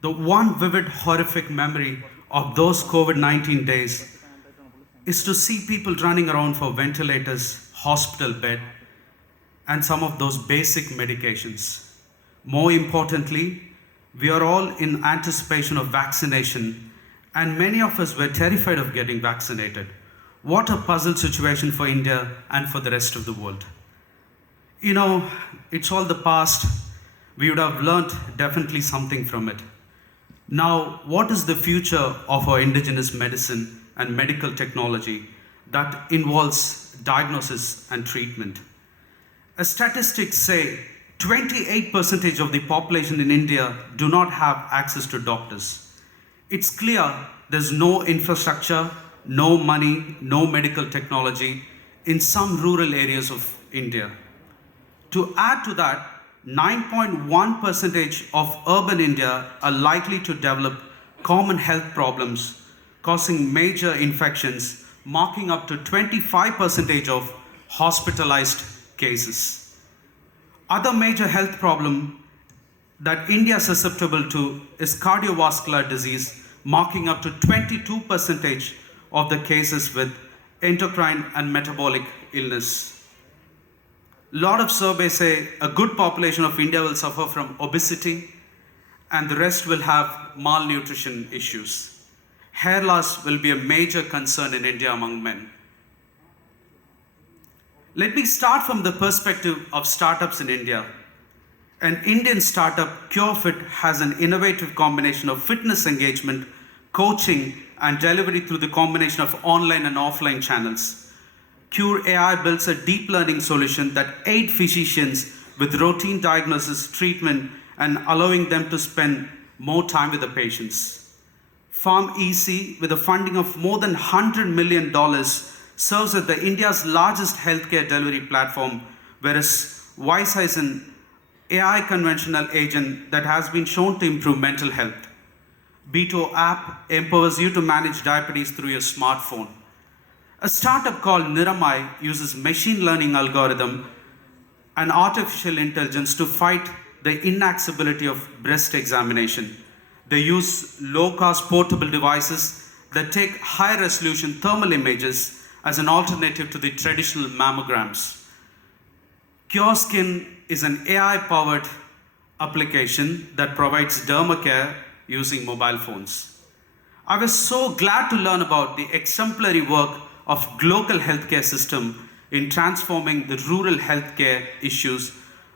The one vivid, horrific memory of those COVID 19 days is to see people running around for ventilators, hospital bed, and some of those basic medications. More importantly, we are all in anticipation of vaccination, and many of us were terrified of getting vaccinated. What a puzzle situation for India and for the rest of the world. You know, it's all the past. We would have learnt definitely something from it. Now, what is the future of our indigenous medicine and medical technology that involves diagnosis and treatment? As statistics say, 28% of the population in India do not have access to doctors. It's clear there's no infrastructure, no money, no medical technology in some rural areas of India. To add to that, 9.1% of urban India are likely to develop common health problems, causing major infections, marking up to 25% of hospitalized cases. Other major health problem that India is susceptible to is cardiovascular disease, marking up to 22% of the cases with endocrine and metabolic illness. A lot of surveys say a good population of India will suffer from obesity and the rest will have malnutrition issues. Hair loss will be a major concern in India among men. Let me start from the perspective of startups in India. An Indian startup, CureFit, has an innovative combination of fitness engagement, coaching, and delivery through the combination of online and offline channels. Cure AI builds a deep learning solution that aids physicians with routine diagnosis, treatment, and allowing them to spend more time with the patients. Farm EC, with a funding of more than $100 million, serves as the India's largest healthcare delivery platform, whereas Wise is an AI conventional agent that has been shown to improve mental health. Beto app empowers you to manage diabetes through your smartphone. A startup called Niramai uses machine learning algorithm and artificial intelligence to fight the inaccessibility of breast examination. They use low-cost portable devices that take high-resolution thermal images as an alternative to the traditional mammograms. Cure Skin is an AI-powered application that provides dermacare using mobile phones. I was so glad to learn about the exemplary work of global healthcare system in transforming the rural healthcare issues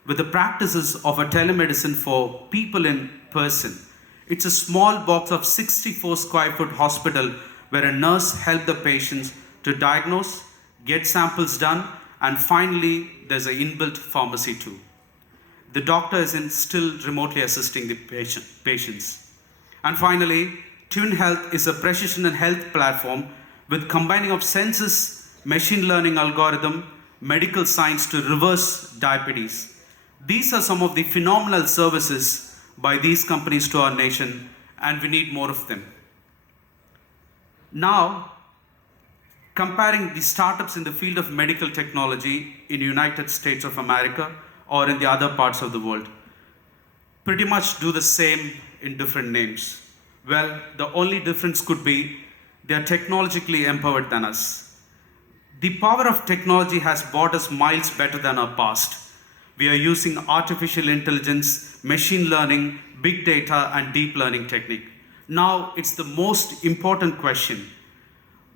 with the practices of a telemedicine for people in person. It's a small box of 64 square foot hospital where a nurse helps the patients to diagnose, get samples done, and finally there's an inbuilt pharmacy too. The doctor isn't still remotely assisting the patients. And finally, Tune Health is a precision and health platform with combining of census, machine learning algorithm, medical science to reverse diabetes. These are some of the phenomenal services by these companies to our nation, and we need more of them. Now, comparing the startups in the field of medical technology in the United States of America or in the other parts of the world, pretty much do the same in different names. Well, the only difference could be they are technologically empowered than us. The power of technology has brought us miles better than our past. We are using artificial intelligence, machine learning, big data, and deep learning technique. Now, it's the most important question.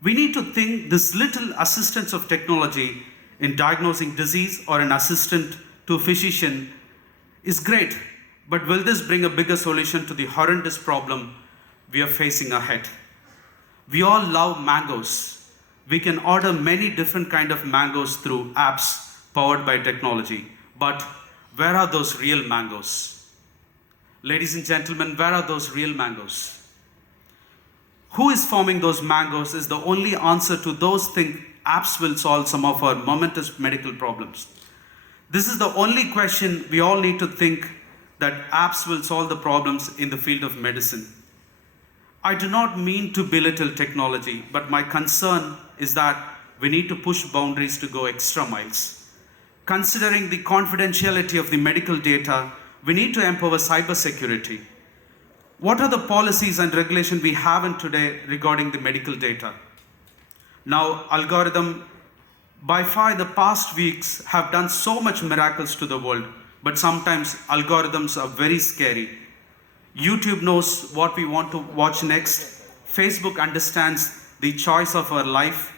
We need to think this little assistance of technology in diagnosing disease or an assistant to a physician is great, but will this bring a bigger solution to the horrendous problem we are facing ahead? We all love mangoes. We can order many different kinds of mangoes through apps powered by technology. But where are those real mangoes? Ladies and gentlemen, where are those real mangoes? Who is farming those mangoes is the only answer to those things. Apps will solve some of our momentous medical problems. This is the only question we all need to think, that apps will solve the problems in the field of medicine. I do not mean to belittle technology, but my concern is that we need to push boundaries to go extra miles. Considering the confidentiality of the medical data, we need to empower cybersecurity. What are the policies and regulation we have in today regarding the medical data? Now, algorithm, by far the past weeks have done so much miracles to the world, but sometimes algorithms are very scary. YouTube knows what we want to watch next. Facebook understands the choice of our life.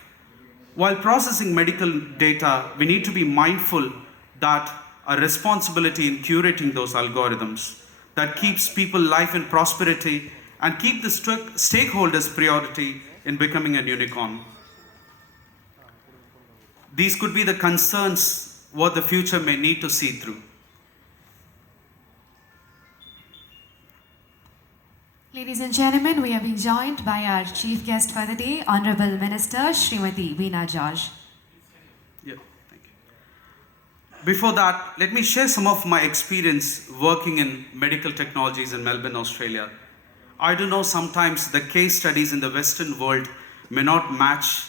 While processing medical data, we need to be mindful that a responsibility in curating those algorithms that keeps people life in prosperity and keep the stakeholders priority in becoming a unicorn. These could be the concerns what the future may need to see through. Ladies and gentlemen, we have been joined by our chief guest for the day, Honorable Minister Srimati Veena George. Yeah, thank you. Before that, let me share some of my experience working in medical technologies in Melbourne, Australia. I do know sometimes the case studies in the Western world may not match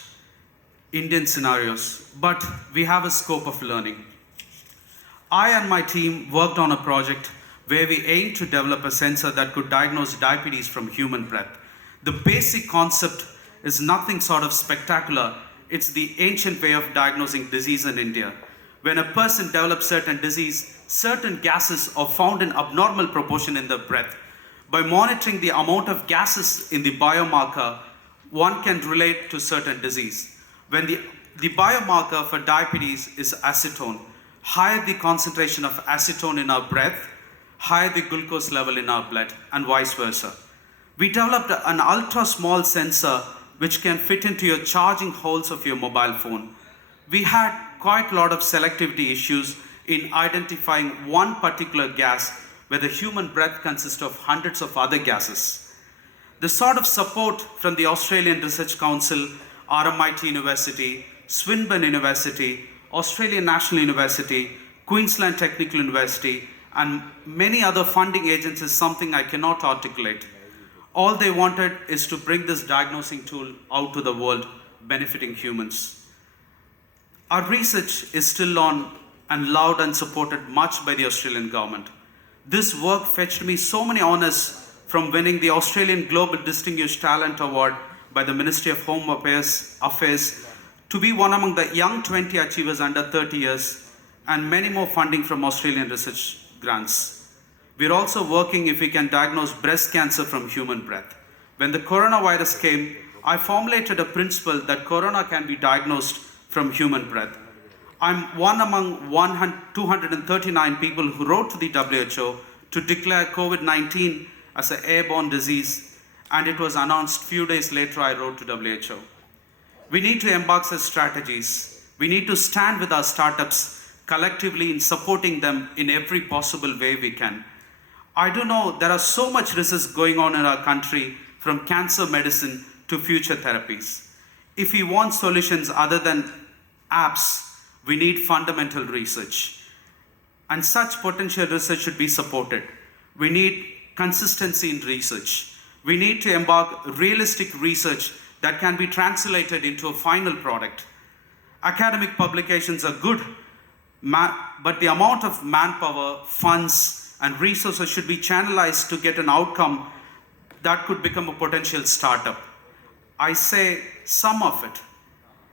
Indian scenarios, but we have a scope of learning. I and my team worked on a project where we aimed to develop a sensor that could diagnose diabetes from human breath. The basic concept is nothing sort of spectacular. It's the ancient way of diagnosing disease in India. When a person develops certain disease, certain gases are found in abnormal proportion in the breath. By monitoring the amount of gases in the biomarker, one can relate to certain disease. When the biomarker for diabetes is acetone, higher the concentration of acetone in our breath, higher the glucose level in our blood, and vice versa. We developed an ultra small sensor which can fit into your charging holes of your mobile phone. We had quite a lot of selectivity issues in identifying one particular gas where the human breath consists of hundreds of other gases. The sort of support from the Australian Research Council, RMIT University, Swinburne University, Australian National University, Queensland Technical University, and many other funding agents is something I cannot articulate. All they wanted is to bring this diagnosing tool out to the world, benefiting humans. Our research is still on and loved and supported much by the Australian government. This work fetched me so many honors, from winning the Australian Global Distinguished Talent Award by the Ministry of Home Affairs to be one among the young 20 achievers under 30 years, and many more funding from Australian research grants. We're also working if we can diagnose breast cancer from human breath. When the coronavirus came, I formulated a principle that corona can be diagnosed from human breath. I'm one among 239 people who wrote to the WHO to declare COVID-19 as an airborne disease, and it was announced few days later I wrote to WHO. We need to embark such strategies. We need to stand with our startups collectively in supporting them in every possible way we can. I do know there are so much research going on in our country, from cancer medicine to future therapies. If we want solutions other than apps, we need fundamental research. And such potential research should be supported. We need consistency in research. We need to embark realistic research that can be translated into a final product. Academic publications are good, but the amount of manpower, funds, and resources should be channelized to get an outcome that could become a potential startup. I say some of it,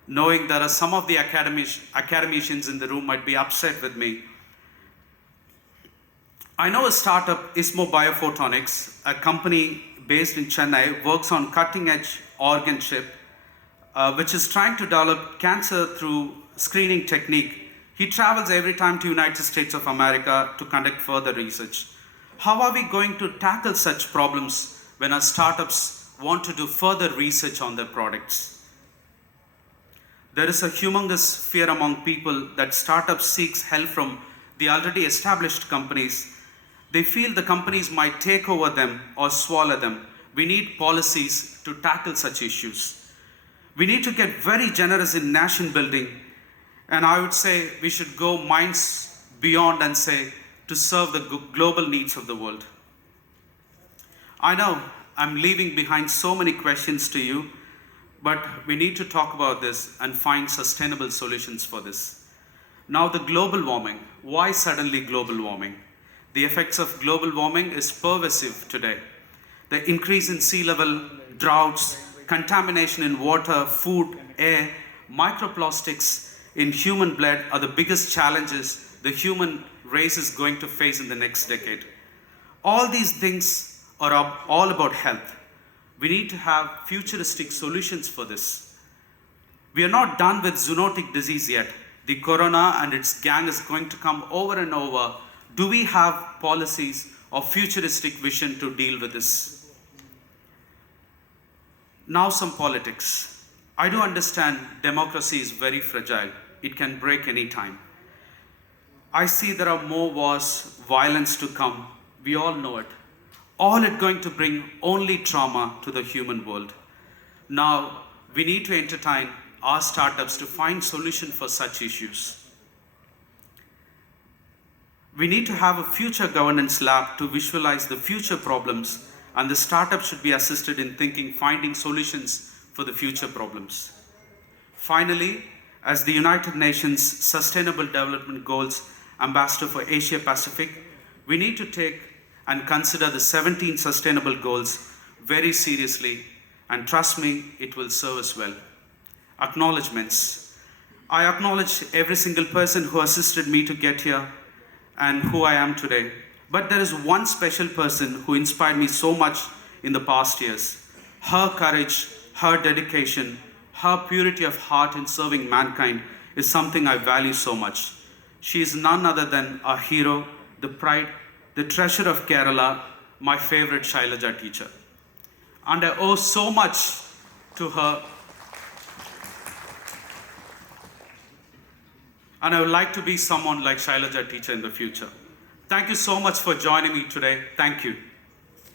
knowing there are some of the academicians in the room might be upset with me. I know a startup, Ismo Biophotonics, a company based in Chennai, works on cutting-edge organ chip, which is trying to develop cancer through screening technique. He travels every time to United States of America to conduct further research. How are we going to tackle such problems when our startups want to do further research on their products? There is a humongous fear among people that startups seek help from the already established companies. They feel the companies might take over them or swallow them. We need policies to tackle such issues. We need to get very generous in nation building, and I would say we should go minds beyond and say to serve the global needs of the world. I know I'm leaving behind so many questions to you, but we need to talk about this and find sustainable solutions for this. Now, the global warming. Why suddenly global warming? The effects of global warming is pervasive today. The increase in sea level, droughts, contamination in water, food, air, microplastics in human blood are the biggest challenges the human race is going to face in the next decade. All these things are all about health. We need to have futuristic solutions for this. We are not done with zoonotic disease yet. The corona and its gang is going to come over and over. Do we have policies or futuristic vision to deal with this? Now some politics. I do understand democracy is very fragile. It can break any time. I see there are more wars, violence to come. We all know it. All it going to bring only trauma to the human world. Now, we need to entertain our startups to find solution for such issues. We need to have a future governance lab to visualize the future problems, and the startup should be assisted in finding solutions for the future problems. Finally, as the United Nations Sustainable Development Goals Ambassador for Asia Pacific, we need to take and consider the 17 sustainable goals very seriously, and trust me, it will serve us well. Acknowledgements. I acknowledge every single person who assisted me to get here and who I am today. But there is one special person who inspired me so much in the past years. Her courage, her dedication, her purity of heart in serving mankind is something I value so much. She is none other than our hero, the pride, the treasure of Kerala, my favorite Shailaja teacher. And I owe so much to her. And I would like to be someone like Shailaja teacher in the future. Thank you so much for joining me today. Thank you.